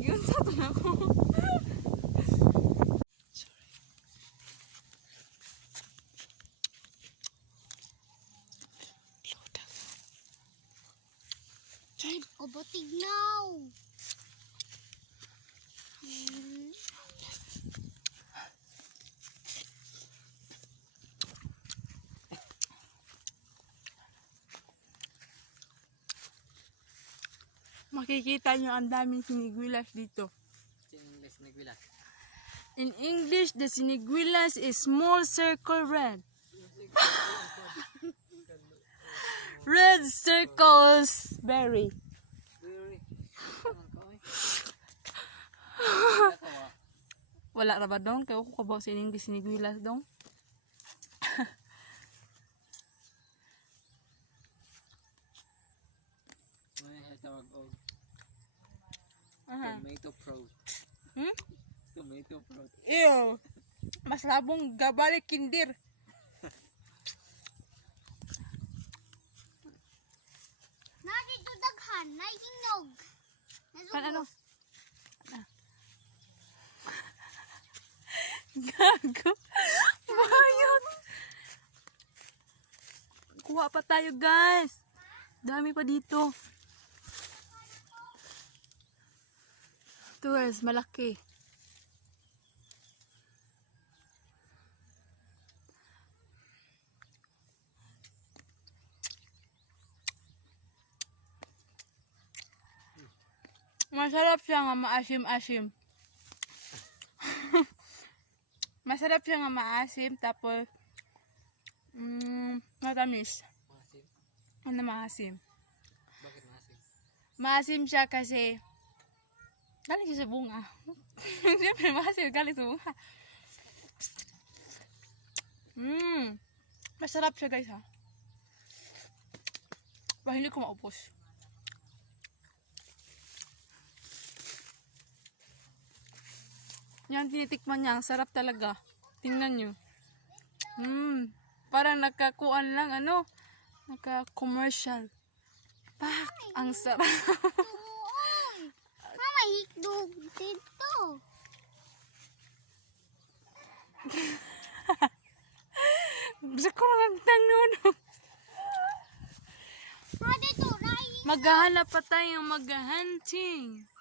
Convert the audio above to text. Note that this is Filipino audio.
Yun sa na ko. Obo tignaw. Makikita nyo ang daming siniguilas dito. Siniguilas. In English, the siniguilas is small circle red. Red circles berry. Wala ra ba dong? Kaya ko kabaw sa English siniguilas dong. Tomato fruit. Hmm? Tomato fruit. Ew. Mas labong gabalik kindir. Na dito daghan, naihinog. Ano? Gago. Bayot. Kuha pa tayo, guys. Dami pa dito. Ito guys, malaki. Masarap siya nga maasim-asim. Masarap siya nga maasim, tapos matamis. Maasim? Ano maasim? Bakit maasim? Maasim siya kasi galing siya sa bunga. Siyempre maasim, galing sa bunga. Masarap siya guys ha. Bah, hindi ko maupos. Yan, tinitikman niya. Ang sarap talaga. Tingnan nyo. Parang nakakuan lang, ano? Naka-commercial. Pak! Ang sarap. Tuon. Mama, hikdog dito. Gusto ko lang ang tanong. Na dito, naihinog. Maghahanap pa tayong maghahunting.